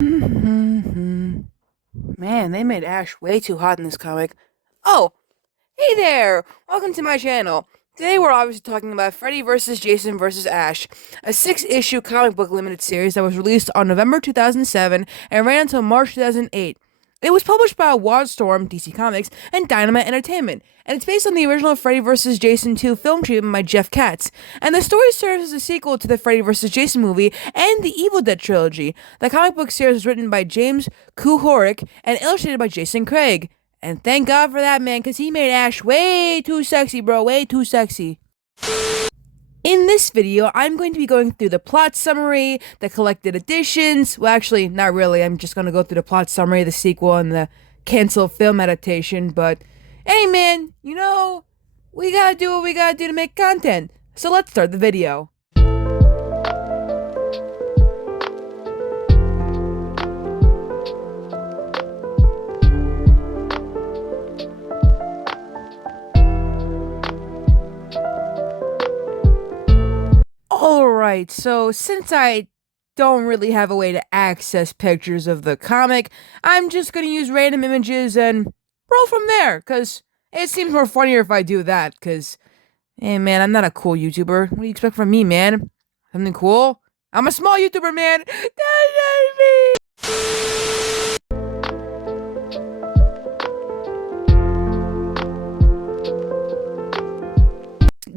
Man, they made Ash way too hot in this comic. Oh, hey there! Welcome to my channel. Today we're obviously talking about Freddy vs. Jason vs. Ash, a six-issue comic book limited series that was released on November 2007 and ran until March 2008. It was published by Wildstorm, DC Comics, and Dynamite Entertainment, and it's based on the original Freddy vs. Jason 2 film treatment by Jeff Katz. And the story serves as a sequel to the Freddy vs. Jason movie and the Evil Dead trilogy. The comic book series was written by James Kuhoric and illustrated by Jason Craig. And thank God for that, man, because he made Ash way too sexy, bro, way too sexy. In this video, I'm going to be going through the plot summary, the collected editions. Well, actually, not really. I'm just going to go through the plot summary, the sequel, and the canceled film adaptation. But, hey, man, we gotta do what we gotta do to make content. So let's start the video. Alright, so since I don't really have a way to access pictures of the comic, I'm just gonna use random images and roll from there, because it seems more funnier if I do that, because, hey man, I'm not a cool YouTuber. What do you expect from me, man? Something cool? I'm a small YouTuber, man! That's not me!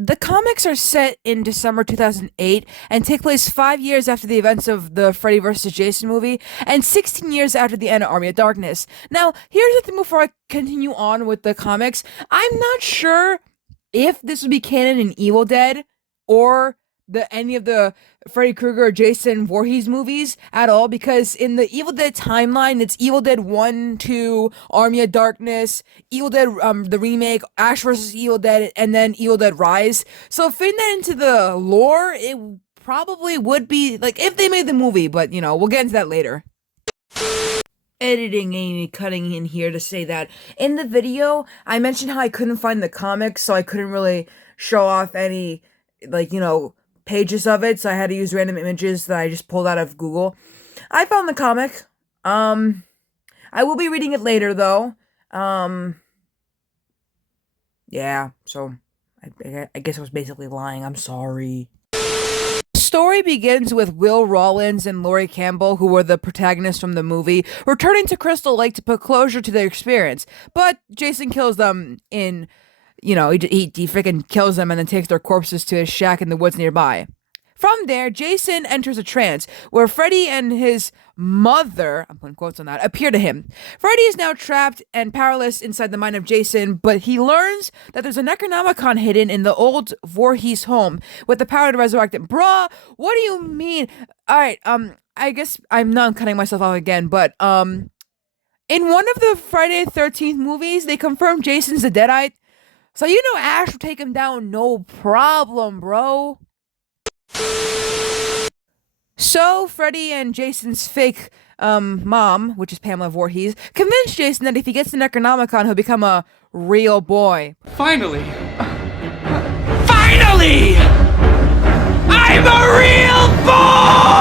The comics are set in December 2008 and take place 5 years after the events of the Freddy vs. Jason movie and 16 years after the end of Army of Darkness. Now, here's the thing before I continue on with the comics. I'm not sure if this would be canon in Evil Dead or any of the Freddy Krueger or Jason Voorhees movies at all, because in the Evil Dead timeline, it's Evil Dead 1, 2, Army of Darkness, Evil Dead the remake, Ash vs. Evil Dead, and then Evil Dead Rise. So fitting that into the lore, it probably would be, like, if they made the movie, but, we'll get into that later. Editing Amy cutting in here to say that in the video, I mentioned how I couldn't find the comics, so I couldn't really show off any, pages of it, so I had to use random images that I just pulled out of Google. I found the comic. I will be reading it later, though. Yeah, so I guess I was basically lying. I'm sorry. The story begins with Will Rawlins and Laurie Campbell, who were the protagonists from the movie, returning to Crystal Lake to put closure to their experience. But Jason kills them in he freaking kills them and then takes their corpses to his shack in the woods nearby. From there, Jason enters a trance where Freddy and his mother, I'm putting quotes on that, appear to him. Freddy is now trapped and powerless inside the mind of Jason, but he learns that there's a Necronomicon hidden in the old Voorhees home with the power to resurrect him. Bruh, what do you mean? Alright, I guess I'm not cutting myself off again, but, in one of the Friday the 13th movies, they confirmed Jason's a Deadite. So Ash will take him down no problem, bro. So Freddy and Jason's fake mom, which is Pamela Voorhees, convince Jason that if he gets the Necronomicon, he'll become a real boy. Finally! Finally! I'm a real boy!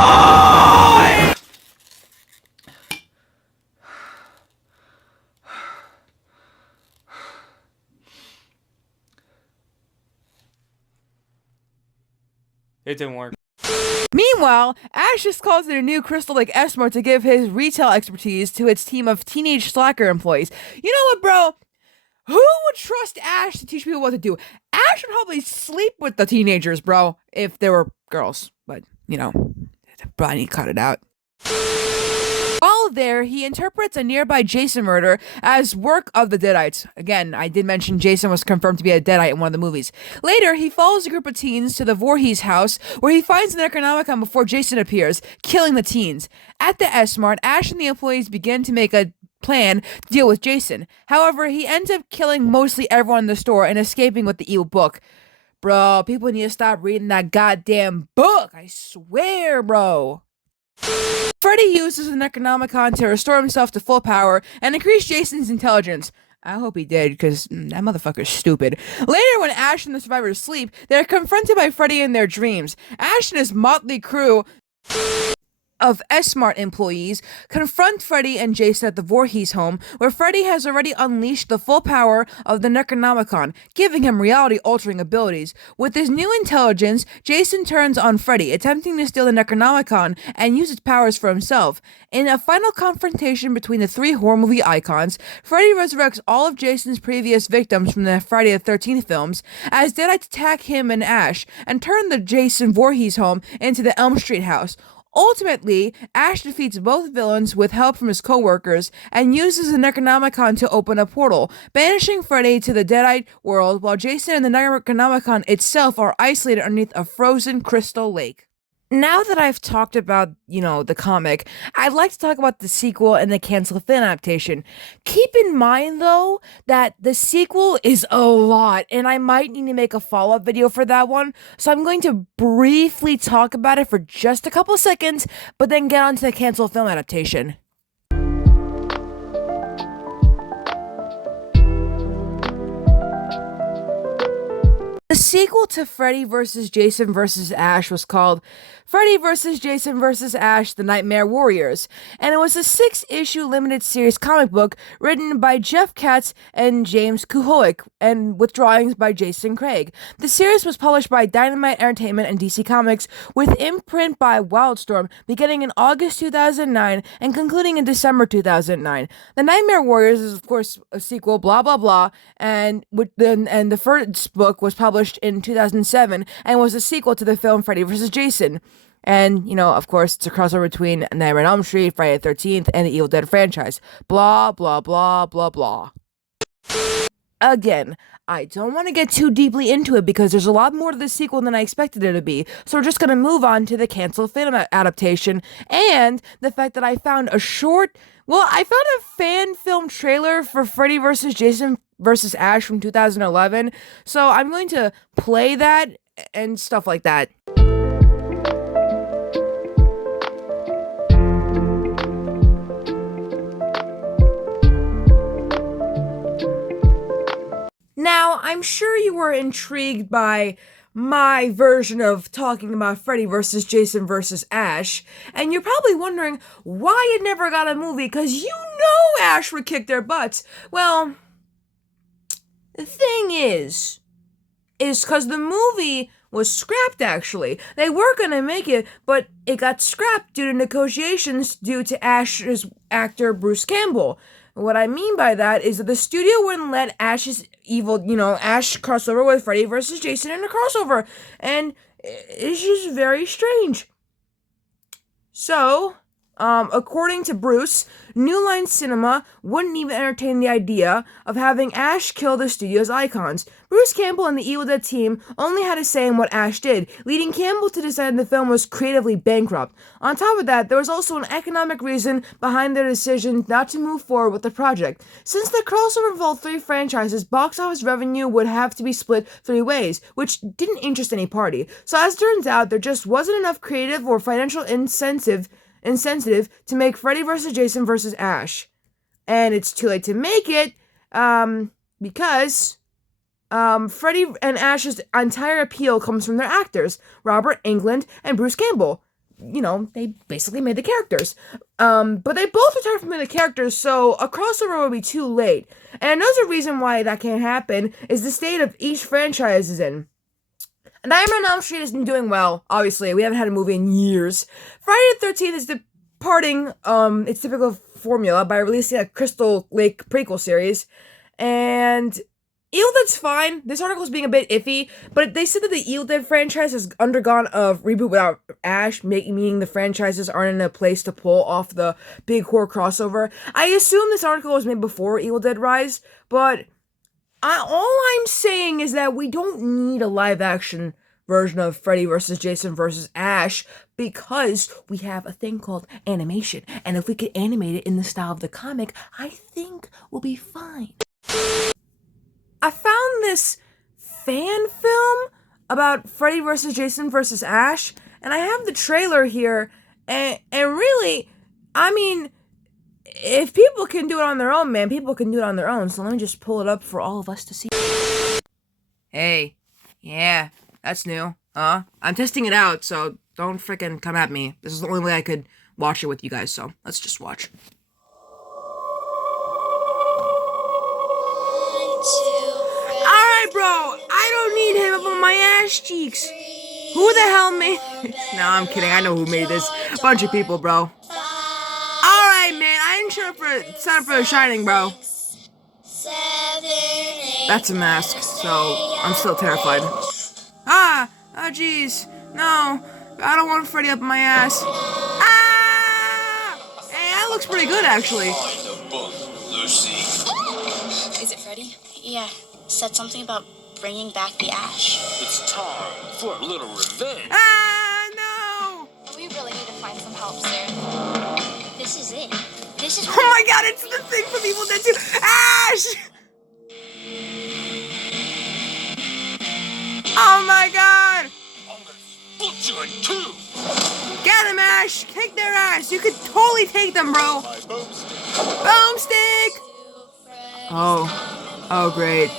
It didn't work. Meanwhile, Ash just calls in a new Crystal Lake escort to give his retail expertise to its team of teenage slacker employees. You know what, bro? Who would trust Ash to teach people what to do? Ash would probably sleep with the teenagers, bro, if they were girls. But, probably need to cut it out. While there, he interprets a nearby Jason murder as work of the Deadites. Again, I did mention Jason was confirmed to be a Deadite in one of the movies. Later, he follows a group of teens to the Voorhees house, where he finds the Necronomicon before Jason appears, killing the teens. At the S-Mart, Ash and the employees begin to make a plan to deal with Jason. However, he ends up killing mostly everyone in the store and escaping with the evil book. Bro, people need to stop reading that goddamn book. I swear, bro. Freddy uses the Necronomicon to restore himself to full power and increase Jason's intelligence. I hope he did, because that motherfucker's stupid. Later, when Ash and the survivors sleep, they're confronted by Freddy in their dreams. Ash and his motley crew of S-Mart employees confront Freddy and Jason at the Voorhees home, where Freddy has already unleashed the full power of the Necronomicon, giving him reality-altering abilities. With his new intelligence, Jason turns on Freddy, attempting to steal the Necronomicon and use its powers for himself. In a final confrontation between the three horror movie icons, Freddy resurrects all of Jason's previous victims from the Friday the 13th films, as Deadites attack him and Ash, and turn the Jason Voorhees home into the Elm Street house. Ultimately, Ash defeats both villains with help from his co-workers and uses the Necronomicon to open a portal, banishing Freddy to the Deadite world while Jason and the Necronomicon itself are isolated underneath a frozen crystal lake. Now that I've talked about, the comic, I'd like to talk about the sequel and the canceled film adaptation. Keep in mind, though, that the sequel is a lot, and I might need to make a follow-up video for that one, so I'm going to briefly talk about it for just a couple seconds, but then get on to the canceled film adaptation. The sequel to Freddy vs. Jason vs. Ash was called Freddy vs. Jason vs. Ash: The Nightmare Warriors, and it was a 6-issue limited series comic book written by Jeff Katz and James Kuhoic, and with drawings by Jason Craig. The series was published by Dynamite Entertainment and DC Comics, with imprint by Wildstorm, beginning in August 2009 and concluding in December 2009. The Nightmare Warriors is, of course, a sequel, blah blah blah, and the first book was published in 2007 and was a sequel to the film Freddy vs. Jason. And, of course, it's a crossover between Nightmare on Elm Street, Friday the 13th, and the Evil Dead franchise. Blah, blah, blah, blah, blah. Again, I don't want to get too deeply into it because there's a lot more to the sequel than I expected it to be, so we're just going to move on to the canceled film adaptation and the fact that I found a fan film trailer for Freddy vs. Jason vs. Ash from 2011, so I'm going to play that and stuff like that. Now, I'm sure you were intrigued by my version of talking about Freddy vs. Jason vs. Ash, and you're probably wondering why it never got a movie, because Ash would kick their butts. Well, the thing is because the movie was scrapped, actually. They were gonna make it, but it got scrapped due to negotiations due to Ash's actor Bruce Campbell. What I mean by that is that the studio wouldn't let Ash's Ash crossover with Freddy vs. Jason in a crossover, and it's just very strange. So, according to Bruce, New Line Cinema wouldn't even entertain the idea of having Ash kill the studio's icons. Bruce Campbell and the Evil Dead team only had a say in what Ash did, leading Campbell to decide the film was creatively bankrupt. On top of that, there was also an economic reason behind their decision not to move forward with the project. Since the crossover involved 3 franchises, box office revenue would have to be split 3 ways, which didn't interest any party. So as it turns out, there just wasn't enough creative or financial incentive to make Freddy vs. Jason vs. Ash. And it's too late to make it, because Freddy and Ash's entire appeal comes from their actors, Robert Englund and Bruce Campbell. They basically made the characters. But they both retired from the characters, so a crossover would be too late. And another reason why that can't happen is the state of each franchise is in. Nightmare on Elm Street isn't doing well, obviously. We haven't had a movie in years. Friday the 13th is departing its typical formula by releasing a Crystal Lake prequel series. And Evil Dead's fine. This article is being a bit iffy, but they said that the Evil Dead franchise has undergone a reboot without Ash, meaning the franchises aren't in a place to pull off the big horror crossover. I assume this article was made before Evil Dead Rise, but all I'm saying is that we don't need a live-action version of Freddy vs. Jason vs. Ash because we have a thing called animation. And if we could animate it in the style of the comic, I think we'll be fine. I found this fan film about Freddy vs. Jason vs. Ash, and I have the trailer here, and really, I mean, if people can do it on their own, man, people can do it on their own. So let me just pull it up for all of us to see. Hey, yeah, that's new, huh? I'm testing it out, so don't frickin' come at me. This is the only way I could watch it with you guys, so let's just watch. Alright, bro. I don't need him up on my ass cheeks. Who the hell made this? No, I'm kidding. I know who made this. Bunch of people, bro. Alright, man. I didn't sign up for The Shining, bro. That's a mask, so I'm still terrified. Oh, jeez. No. I don't want Freddy up my ass. Ah! Hey, that looks pretty good, actually. Is it Freddy? Yeah. Said something about bringing back the ash. It's time for a little revenge. Ah, no! We really need to find some help soon. This is it. This is. Oh my god, it's the thing from Evil Dead 2. Ash! Oh my god! I'm gonna split you in two. Get him, Ash! Kick their ass! You could totally take them, bro! Boomstick! Oh. Oh, great.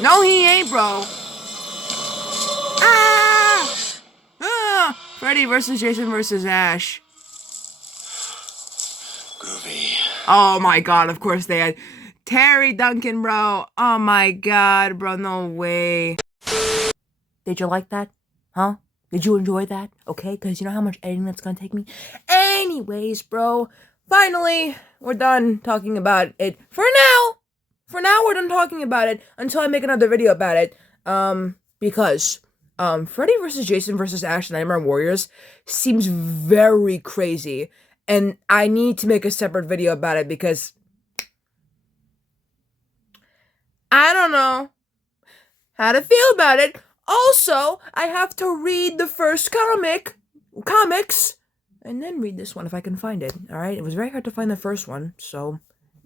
No, he ain't, bro. Ah! Ah! Freddy versus Jason versus Ash. Groovy. Oh my god, of course they had Terry Duncan, bro. Oh my god, bro, no way. Did you like that? Huh? Did you enjoy that? Okay, because you know how much editing that's gonna take me? Anyways, bro, finally, we're done talking about it. For now, we're done talking about it until I make another video about it. Because, Freddy vs. Jason vs. Ash Nightmare Warriors seems very crazy. And I need to make a separate video about it because I don't know how to feel about it. Also, I have to read the first comics, and then read this one if I can find it. Alright, it was very hard to find the first one, so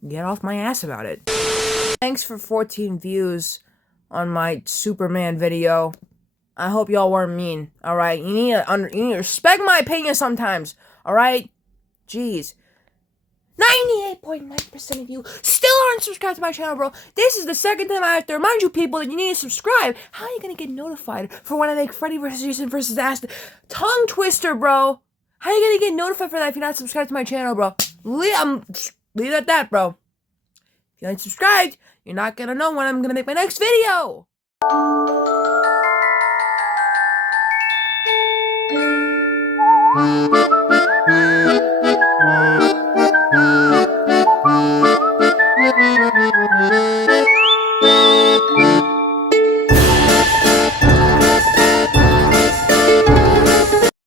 get off my ass about it. Thanks for 14 views on my Superman video. I hope y'all weren't mean, alright? You need to respect my opinion sometimes, alright? Jeez. 98.9% of you still aren't subscribed to my channel, bro. This is the second time I have to remind you people that you need to subscribe. How are you gonna get notified for when I make Freddy vs. Jason vs. Ash? Tongue twister, bro. How are you gonna get notified for that if you're not subscribed to my channel, bro? Leave it at that, bro. If you ain't subscribed, you're not gonna know when I'm gonna make my next video.